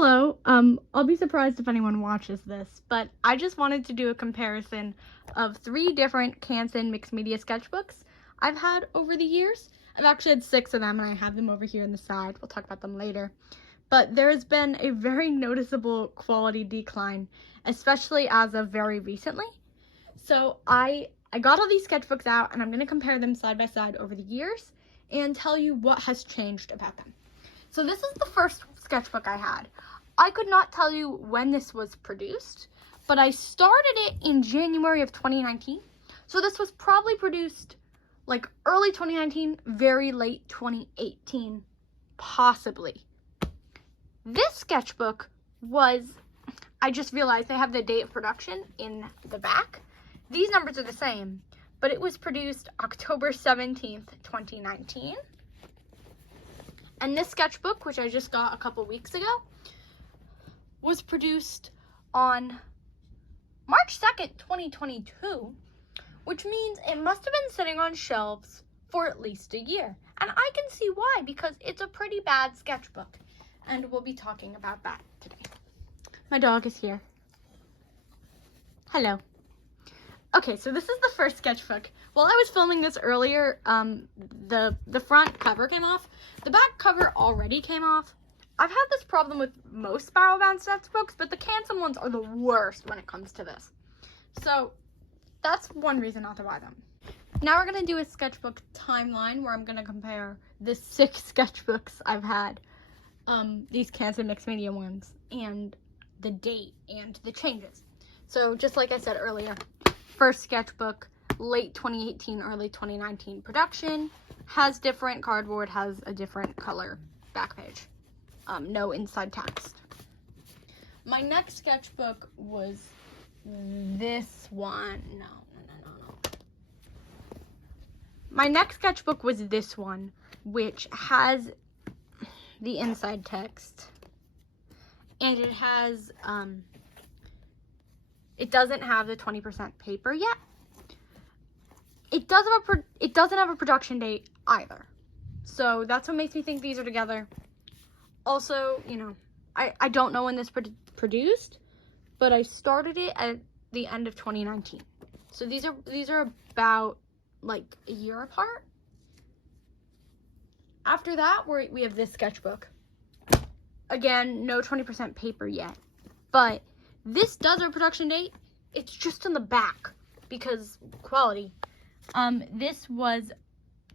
Hello, I'll be surprised if anyone watches this, but I just wanted to do a comparison of 3 different Canson mixed media sketchbooks I've had over the years. I've actually had 6 of them, and I have them over here on the side. We'll talk about them later. But there's been a very noticeable quality decline, especially as of very recently. So I got all these sketchbooks out, and I'm going to compare them side by side over the years and tell you what has changed about them. So this is the first sketchbook I had. I could not tell you when this was produced, but I started it in January of 2019. So this was probably produced like early 2019, very late 2018, possibly. This sketchbook was, I just realized they have the date of production in the back. These numbers are the same, but it was produced October 17th, 2019. And this sketchbook, which I just got a couple weeks ago, was produced on March 2nd, 2022, which means it must have been sitting on shelves for at least a year. And I can see why, because it's a pretty bad sketchbook. And we'll be talking about that today. My dog is here. Hello. Okay, so this is the first sketchbook. While I was filming this earlier, the front cover came off. The back cover already came off. I've had this problem with most spiral-bound sketchbooks, but the Canson ones are the worst when it comes to this. So that's one reason not to buy them. Now we're going to do a sketchbook timeline where I'm going to compare the 6 sketchbooks I've had, these Canson mixed media ones, and the date and the changes. So just like I said earlier, first sketchbook, late 2018, early 2019 production, has different cardboard, has a different color back page, no inside text. My next sketchbook was this one. No. My next sketchbook was this one, which has the inside text, and it has, it doesn't have the 20% paper yet. It doesn't have a production date either. So that's what makes me think these are together. Also, you know, I don't know when this produced, but I started it at the end of 2019. So these are about like a year apart. After that, we have this sketchbook. Again, no 20% paper yet, but this does have a production date. It's just on the back because quality. This was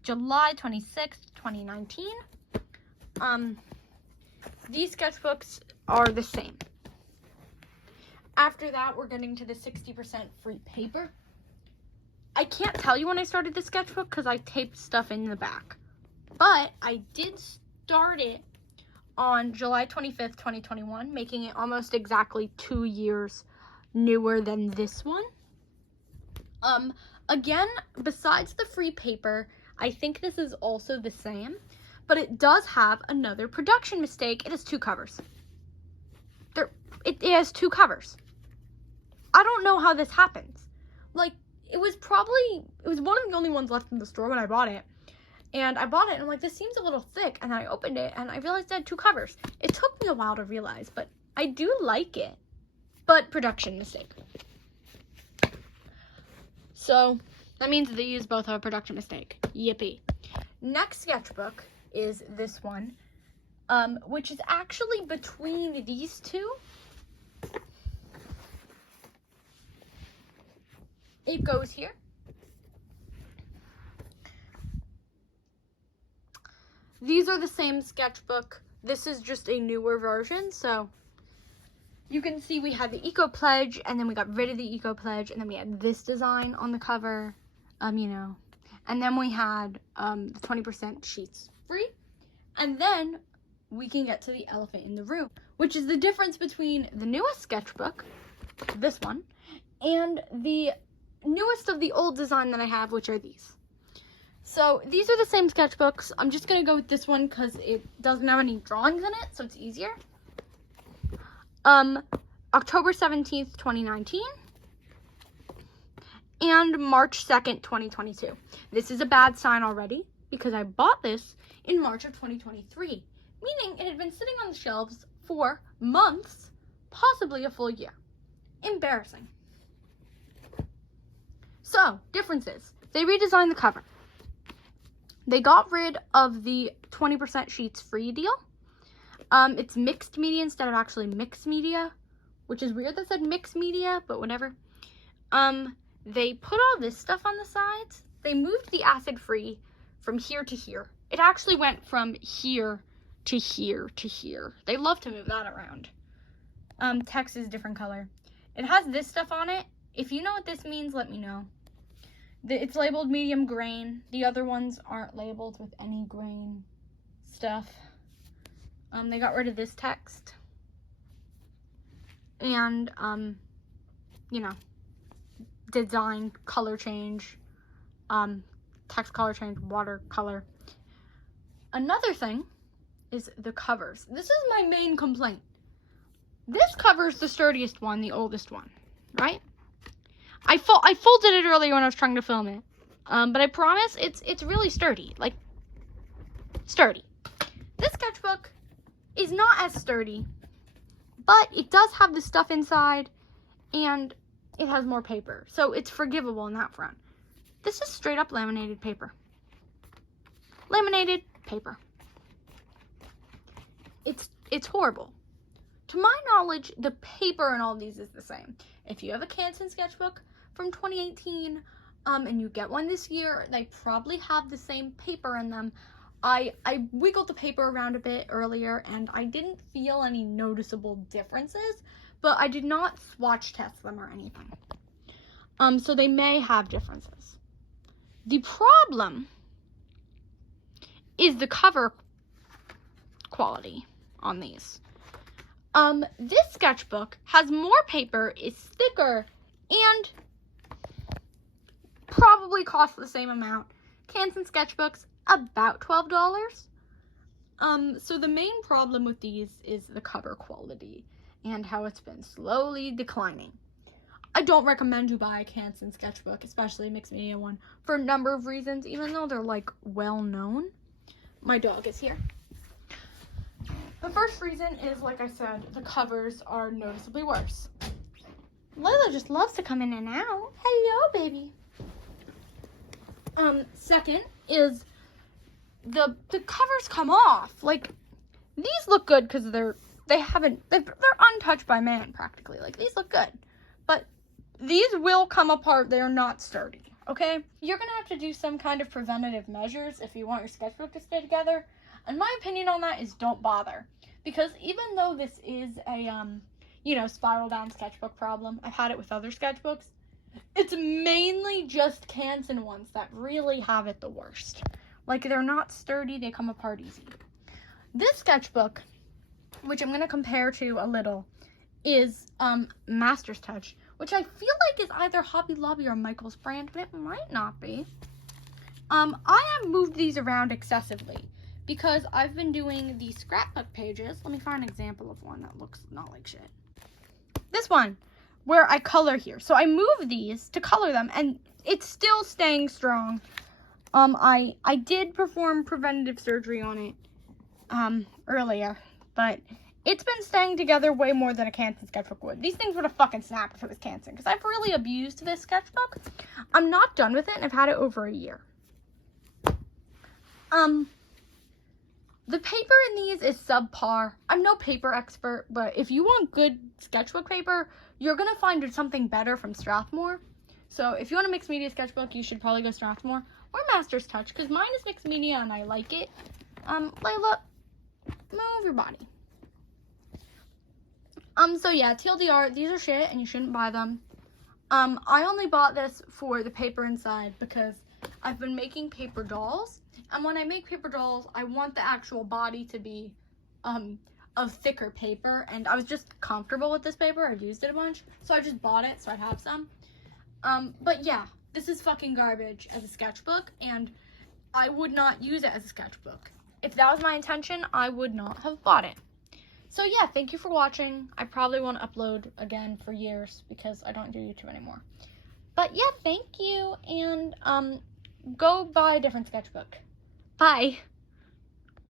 July 26th, 2019. These sketchbooks are the same. After that, we're getting to the 60% free paper. I can't tell you when I started this sketchbook because I taped stuff in the back. But I did start it on July 25th, 2021, making it almost exactly 2 years newer than this one. Again, besides the free paper, I think this is also the same, but it does have another production mistake. It has 2 covers. It has 2 covers. I don't know how this happens. Like, it was one of the only ones left in the store when I bought it. And I bought it, and I'm like, this seems a little thick, and then I opened it, and I realized it had 2 covers. It took me a while to realize, but I do like it. But production mistake. So that means these both have a production mistake. Yippee. Next sketchbook is this one, which is actually between these 2. It goes here. These are the same sketchbook. This is just a newer version, so you can see we had the Eco Pledge, and then we got rid of the Eco Pledge, and then we had this design on the cover, you know, and then we had the 20% sheets free, and then we can get to the elephant in the room, which is the difference between the newest sketchbook, this one, and the newest of the old design that I have, which are these. So these are the same sketchbooks. I'm just going to go with this one because it doesn't have any drawings in it, so it's easier. October 17th, 2019. And March 2nd, 2022. This is a bad sign already because I bought this in March of 2023, meaning it had been sitting on the shelves for months, possibly a full year. Embarrassing. So, differences. They redesigned the cover. They got rid of the 20% sheets free deal. It's mixed media instead of actually mixed media, which is weird that said mixed media, but whatever. They put all this stuff on the sides. They moved the acid free from here to here. It actually went from here to here to here. They love to move that around. Text is a different color. It has this stuff on it. If you know what this means, let me know. It's labeled medium grain. The other ones aren't labeled with any grain stuff. They got rid of this text. And, you know, design, color change, text color change, watercolor. Another thing is the covers. This is my main complaint. This cover is the sturdiest one, the oldest one, right? I folded it earlier when I was trying to film it, but I promise it's really sturdy, like sturdy. This sketchbook is not as sturdy, but it does have the stuff inside, and it has more paper, so it's forgivable in that front. This is straight up laminated paper. Laminated paper. It's horrible. To my knowledge, the paper in all these is the same. If you have a Canson sketchbook from 2018, and you get one this year, they probably have the same paper in them. I wiggled the paper around a bit earlier, and I didn't feel any noticeable differences, but I did not swatch test them or anything. So they may have differences. The problem is the cover quality on these. This sketchbook has more paper, is thicker, and probably costs the same amount. Canson sketchbooks, about $12. So the main problem with these is the cover quality and how it's been slowly declining. I don't recommend you buy a Canson sketchbook, especially a mixed media one, for a number of reasons, even though they're like well known. My dog is here. The first reason is, like I said, the covers are noticeably worse. Layla just loves to come in and out. Hello, baby. Second is the covers come off. Like, these look good because they're untouched by man practically. Like, these look good, but these will come apart. They're not sturdy. Okay, you're gonna have to do some kind of preventative measures if you want your sketchbook to stay together. And my opinion on that is don't bother, because even though this is a spiral down sketchbook problem, I've had it with other sketchbooks. It's mainly just Canson ones that really have it the worst. Like, they're not sturdy, they come apart easy. This sketchbook, which I'm going to compare to a little, is Master's Touch, which I feel like is either Hobby Lobby or Michael's brand, but it might not be. I have moved these around excessively because I've been doing the scrapbook pages. Let me find an example of one that looks not like shit. This one, where I color here. So I moved these to color them, and it's still staying strong. I did perform preventative surgery on it earlier, but it's been staying together way more than a Canson sketchbook would. These things would have fucking snapped if it was Canson, because I've really abused this sketchbook. I'm not done with it, and I've had it over a year. The paper in these is subpar. I'm no paper expert, but if you want good sketchbook paper, you're going to find something better from Strathmore. So if you want a mixed media sketchbook, you should probably go Strathmore or Master's Touch, because mine is mixed media and I like it. Layla, move your body. So yeah, TLDR, these are shit and you shouldn't buy them. I only bought this for the paper inside because I've been making paper dolls. And when I make paper dolls, I want the actual body to be of thicker paper. And I was just comfortable with this paper. I've used it a bunch. So I just bought it so I have some. But yeah, this is fucking garbage as a sketchbook. And I would not use it as a sketchbook. If that was my intention, I would not have bought it. So yeah, thank you for watching. I probably won't upload again for years because I don't do YouTube anymore. But yeah, thank you. And go buy a different sketchbook. Bye.